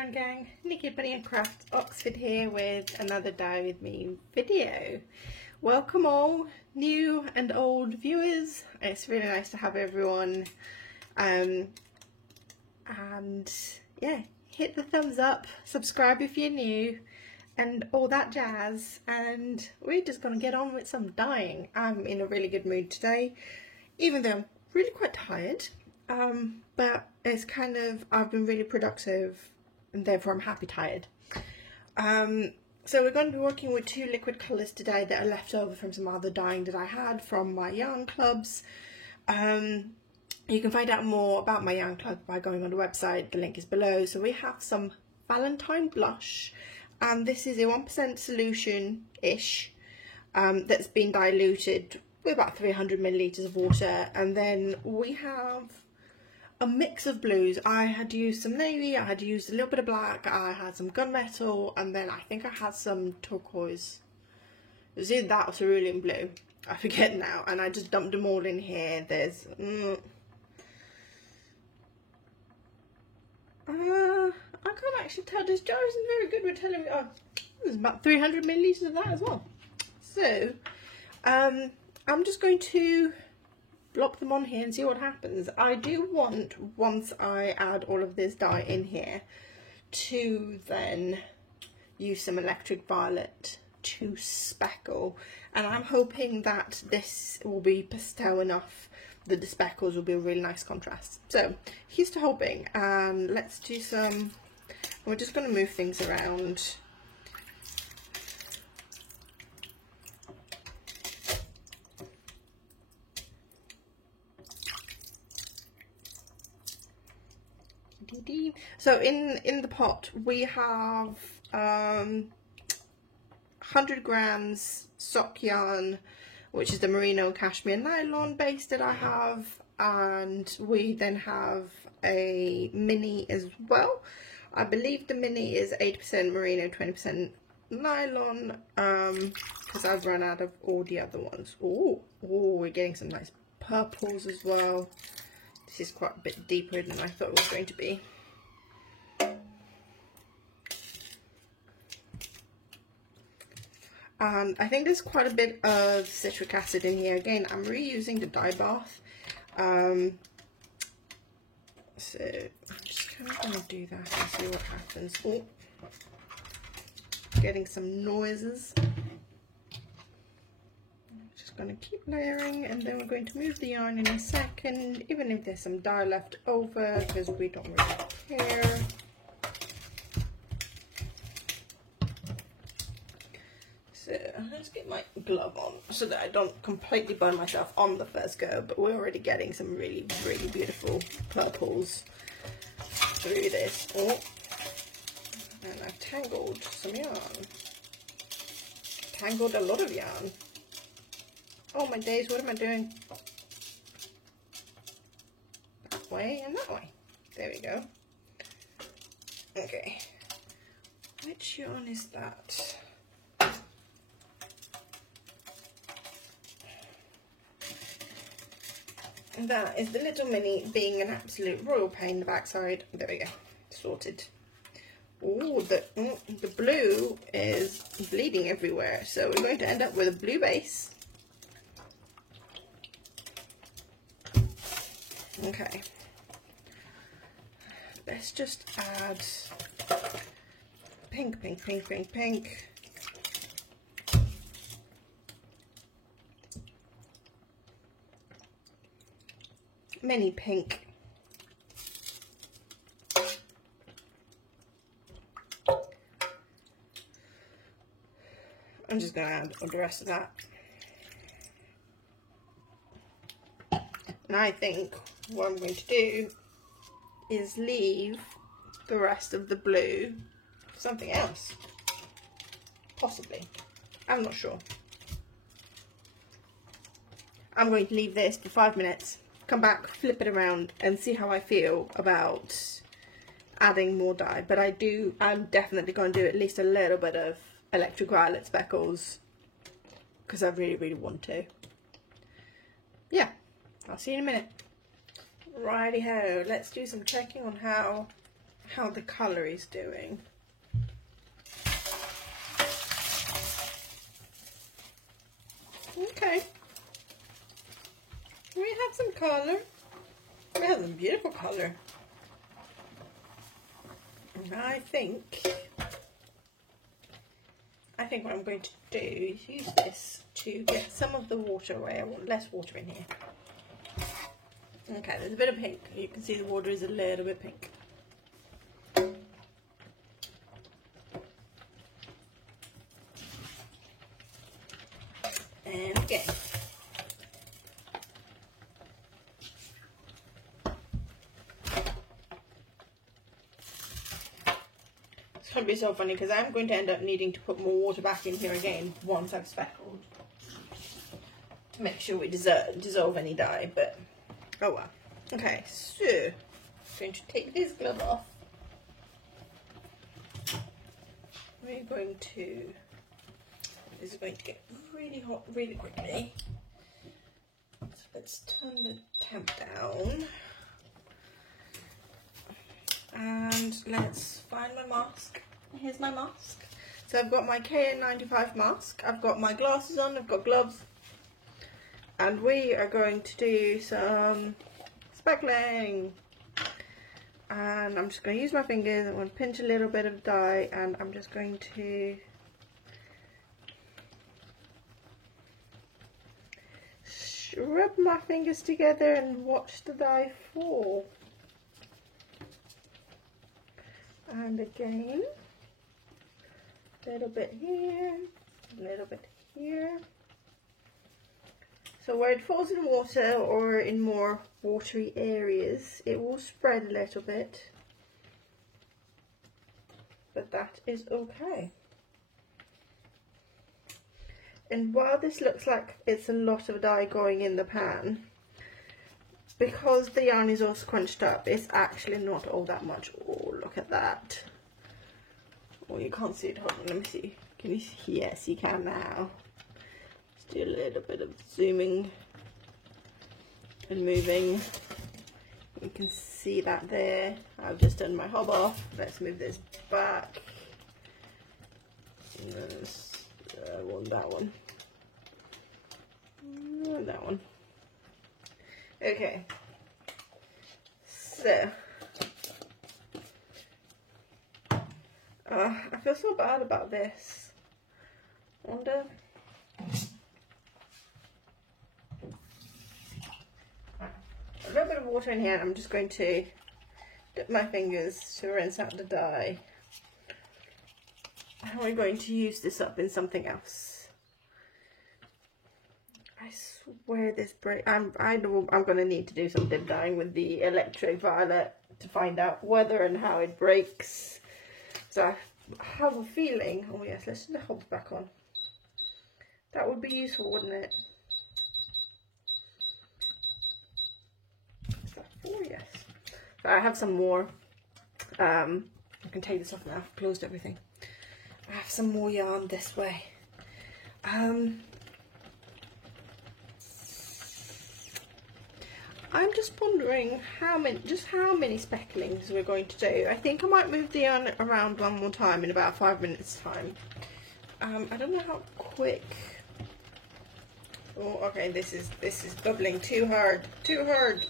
yarn gang, Nikki Bunny and Craft Oxford here with another Dye With Me video. Welcome all new and old viewers. It's really nice to have everyone, and yeah, hit the thumbs up, subscribe if you're new and all that jazz, and we're just gonna get on with some dyeing. I'm in a really good mood today, even though I'm really quite tired. But it's kind of, I've been really productive and therefore I'm happy tired. So we're going to be working with two liquid colours today that are left over from some other dyeing that I had from my yarn clubs. You can find out more about my yarn club by going on the website, the link is below. So we have some Valentine Blush, and this is a 1% solution-ish that's been diluted with about 300 millilitres of water, and then we have a mix of blues. I had used some navy, I had used a little bit of black, I had some gunmetal, and then I think I had some turquoise. It was either that or cerulean blue, I forget now, and I just dumped them all in here. There's I can't actually tell, this jar isn't very good with telling me. Oh, there's about 300 millilitres of that as well. So I'm just going to blop them on here and see what happens. I do want, once I add all of this dye in here, to then use some electric violet to speckle, and I'm hoping that this will be pastel enough that the speckles will be a really nice contrast. So here's to hoping, and let's do some, we're just going to move things around. So in the pot we have 100 grams sock yarn, which is the merino cashmere nylon base that I have, and we then have a mini as well. I believe the mini is 80% merino, 20% nylon, because I've run out of all the other ones. Oh, we're getting some nice purples as well. This is quite a bit deeper than I thought it was going to be. And I think there's quite a bit of citric acid in here. Again, I'm reusing the dye bath. So I'm just kind of going to do that and see what happens. Oh, getting some noises. Just going to keep layering, and then we're going to move the yarn in a second, even if there's some dye left over, because we don't really care. So let's get my glove on so that I don't completely burn myself on the first go, but we're already getting some really, really beautiful purples through this. Oh, and I've tangled some yarn. Tangled a lot of yarn. Oh my days, what am I doing? That way and that way. There we go. Okay. Which yarn is that? And that is the little mini, being an absolute royal pain in the backside. There we go. Sorted. Oh, the blue is bleeding everywhere, so we're going to end up with a blue base. Okay, let's just add pink, pink, pink, pink, pink. Many pink. I'm just going to add all the rest of that. And I think what I'm going to do is leave the rest of the blue for something else. Possibly. I'm not sure. I'm going to leave this for 5 minutes, come back, flip it around, and see how I feel about adding more dye. But I'm definitely going to do at least a little bit of electric violet speckles, because I really, really want to. Yeah, I'll see you in a minute. Righty ho, let's do some checking on how how the colour is doing. Okay. We have some colour. We have some beautiful colour. And I think what I'm going to do is use this to get some of the water away. I want less water in here. Okay, there's a bit of pink. You can see the water is a little bit pink. And again. It's going to be so funny because I'm going to end up needing to put more water back in here again once I've speckled to make sure we dissolve any dye, but oh well. Okay, so I'm going to take this glove off. We're going to, this is going to get really hot really quickly. So let's turn the temp down. And let's find my mask. Here's my mask. So I've got my KN95 mask, I've got my glasses on, I've got gloves, and we are going to do some speckling. And I'm just going to use my fingers, I'm going to pinch a little bit of dye, and I'm just going to rub my fingers together and watch the dye fall. And again, a little bit here, a little bit here. So where it falls in water or in more watery areas, it will spread a little bit, but that is okay. And while this looks like it's a lot of dye going in the pan, because the yarn is all scrunched up, it's actually not all that much. Oh, look at that. Oh, you can't see it. Hold on, let me see. Can you see? Yes, you can now. Let's do a little bit of zooming and moving. You can see that there. I've just done my hob off. Let's move this back. I want that one. And that one. Okay, so I feel so bad about this. Wonder. A little bit of water in here, and I'm just going to dip my fingers to rinse out the dye. And we're going to use this up in something else. I swear this break. I know I'm going to need to do some dip dyeing with the electric violet to find out whether and how it breaks. So I have a feeling. Oh yes, let's put the hobs back on. That would be useful, wouldn't it? Is that 4? Yes. So I have some more. I can take this off now. I've closed everything. I have some more yarn this way. I'm just wondering how many specklings we're going to do. I think I might move the yarn around one more time in about 5 minutes time. I don't know how quick. Oh, okay, this is bubbling too hard. Too hard.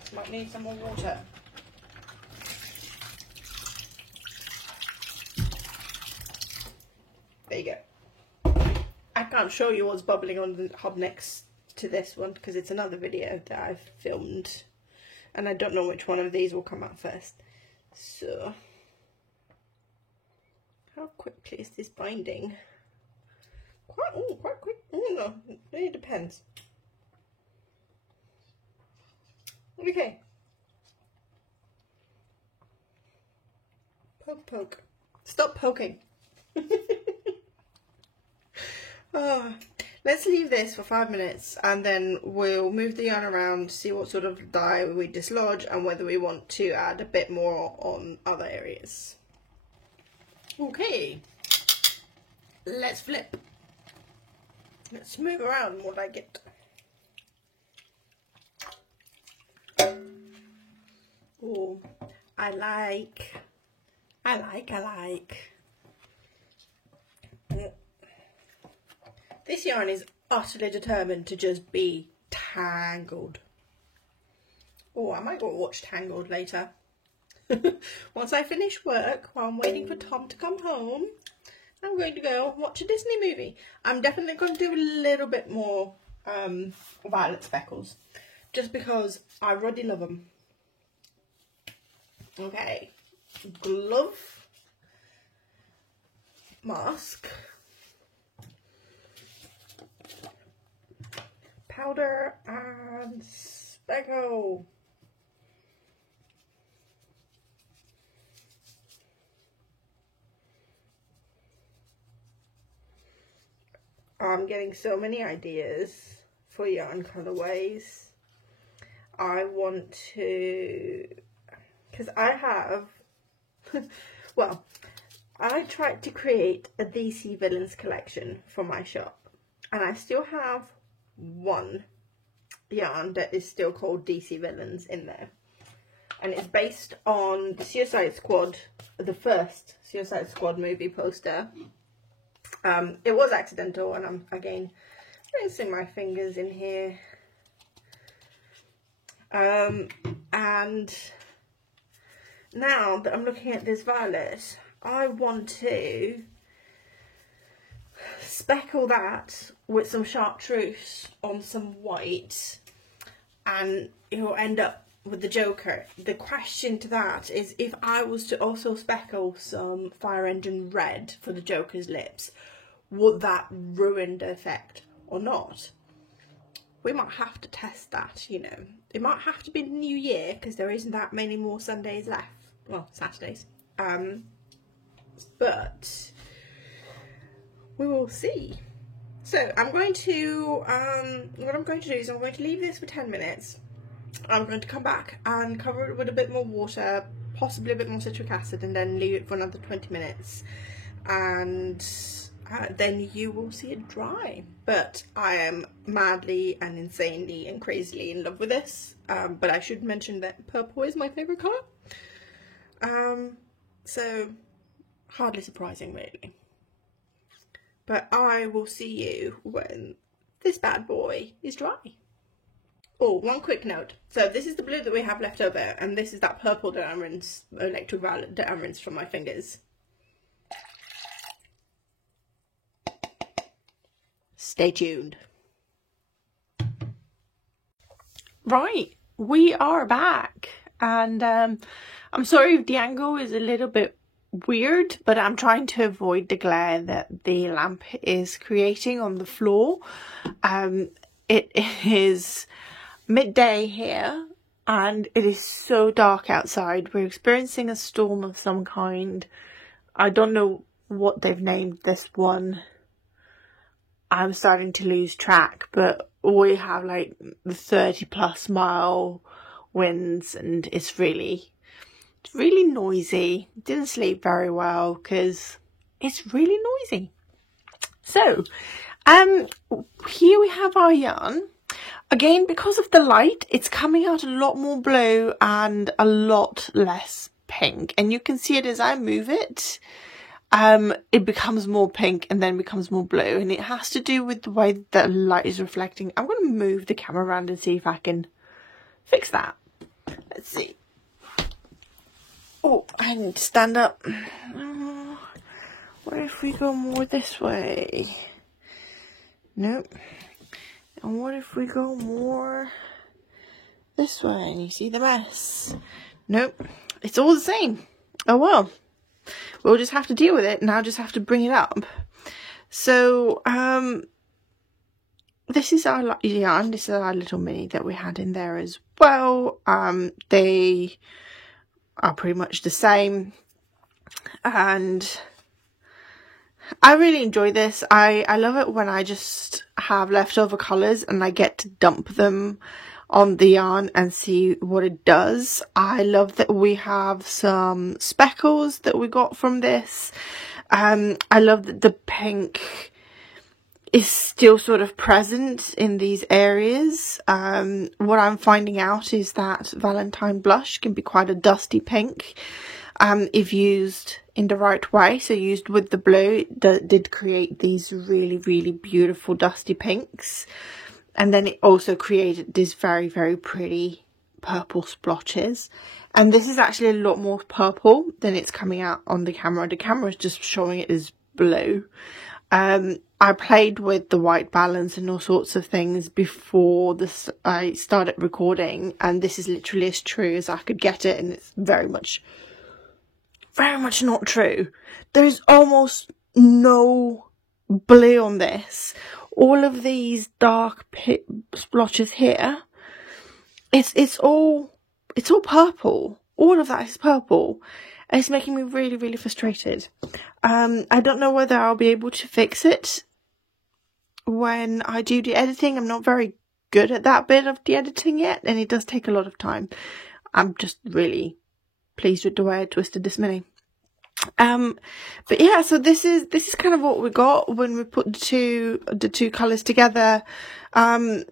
Just might need some more water. There you go. I can't show you what's bubbling on the hob next to this one because it's another video that I've filmed and I don't know which one of these will come out first. So, how quickly is this binding? Quite quick. Oh no, it really depends. Okay. Poke, poke. Stop poking. Oh, let's leave this for 5 minutes and then we'll move the yarn around, see what sort of dye we dislodge and whether we want to add a bit more on other areas. Okay, let's flip. Let's move around what I get. Oh, I like. This yarn is utterly determined to just be tangled. Oh, I might go watch Tangled later. Once I finish work, while I'm waiting for Tom to come home, I'm going to go watch a Disney movie. I'm definitely going to do a little bit more Violet Speckles, just because I really love them. Okay, glove, mask, powder, and speckle. I'm getting so many ideas for yarn colorways. I want to, because I have, well, I tried to create a DC Villains collection for my shop, and I still have one yarn that is still called DC Villains in there, and it's based on the Suicide Squad, the first Suicide Squad movie poster. It was accidental, and I'm again rinsing my fingers in here. And now that I'm looking at this violet, I want to speckle that with some chartreuse on some white, and it will end up with the Joker. The question to that is, if I was to also speckle some Fire Engine red for the Joker's lips, would that ruin the effect or not? We might have to test that, you know. It might have to be the new year, because there isn't that many more Sundays left. Well, Saturdays. But we will see. So I'm going to, what I'm going to do is I'm going to leave this for 10 minutes. I'm going to come back and cover it with a bit more water, possibly a bit more citric acid, and then leave it for another 20 minutes. And then you will see it dry. But I am madly and insanely and crazily in love with this. But I should mention that purple is my favourite colour. So hardly surprising, really. But I will see you when this bad boy is dry. Oh, one quick note. So this is the blue that we have left over, and this is that purple that I rinsed, electric violet that I rinsed from my fingers. Stay tuned. Right, we are back, and I'm sorry if the angle is a little bit weird, but I'm trying to avoid the glare that the lamp is creating on the floor. It is midday here, and it is so dark outside. We're experiencing a storm of some kind. I don't know what they've named this one. I'm starting to lose track, but we have like 30+ mile winds, and it's really noisy. Didn't sleep very well because it's really noisy. So, here we have our yarn. Again, because of the light, it's coming out a lot more blue and a lot less pink. And you can see it as I move it. It becomes more pink and then becomes more blue, and it has to do with the way that light is reflecting. I'm going to move the camera around and see if I can fix that. Let's see. Oh, I need to stand up. What if we go more this way? Nope. And what if we go more this way? And you see the mess? Nope. It's all the same. Oh well. We'll just have to deal with it, and I'll just have to bring it up. So, this is our yarn. This is our little mini that we had in there as well. They are pretty much the same, and I really enjoy this. I love it when I just have leftover colours and I get to dump them on the yarn and see what it does. I love that we have some speckles that we got from this. I love that the pink is still sort of present in these areas. What I'm finding out is that Valentine blush can be quite a dusty pink if used in the right way. So used with the blue, it did create these really, really beautiful dusty pinks. And then it also created these very, very pretty purple splotches. And this is actually a lot more purple than it's coming out on the camera. The camera is just showing it as blue. I played with the white balance and all sorts of things before I started recording, and this is literally as true as I could get it, and it's very much not true. There's almost no blue on this. All of these dark splotches here, it's all purple. All of that is purple. And it's making me really, really frustrated. I don't know whether I'll be able to fix it when I do the editing. I'm not very good at that bit of the editing yet, and it does take a lot of time. I'm just really pleased with the way I twisted this mini. But yeah, so this is kind of what we got when we put the two colours together. I'm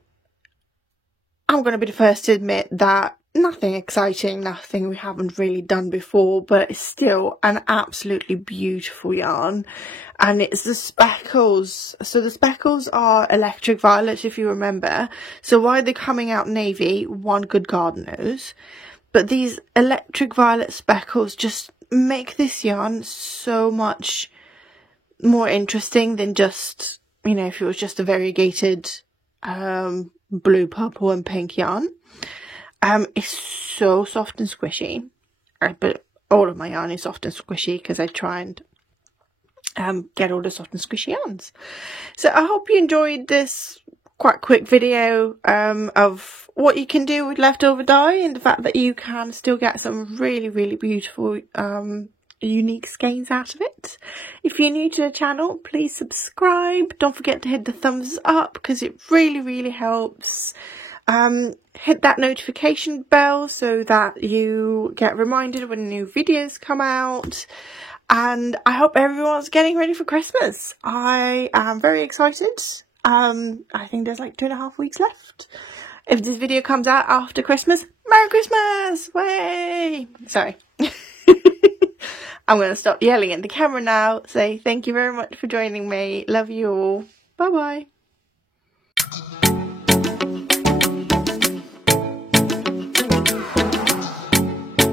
going to be the first to admit that nothing exciting, nothing we haven't really done before, but it's still an absolutely beautiful yarn. And it's the speckles. So the speckles are electric violet, if you remember. So why they're coming out navy, one good God knows. But these electric violet speckles just make this yarn so much more interesting than just, you know, if it was just a variegated blue, purple and pink yarn. It's so soft and squishy, but all of my yarn is soft and squishy because I try and get all the soft and squishy yarns. So I hope you enjoyed this quite quick video of what you can do with leftover dye, and the fact that you can still get some really, really beautiful unique skeins out of it. If you're new to the channel, please subscribe. Don't forget to hit the thumbs up because it really, really helps. Hit that notification bell so that you get reminded when new videos come out. And I hope everyone's getting ready for Christmas. I am very excited. I think there's like 2.5 weeks left. If this video comes out after Christmas, Merry Christmas! Way! Sorry. I'm going to stop yelling at the camera now. Say thank you very much for joining me. Love you all. Bye bye.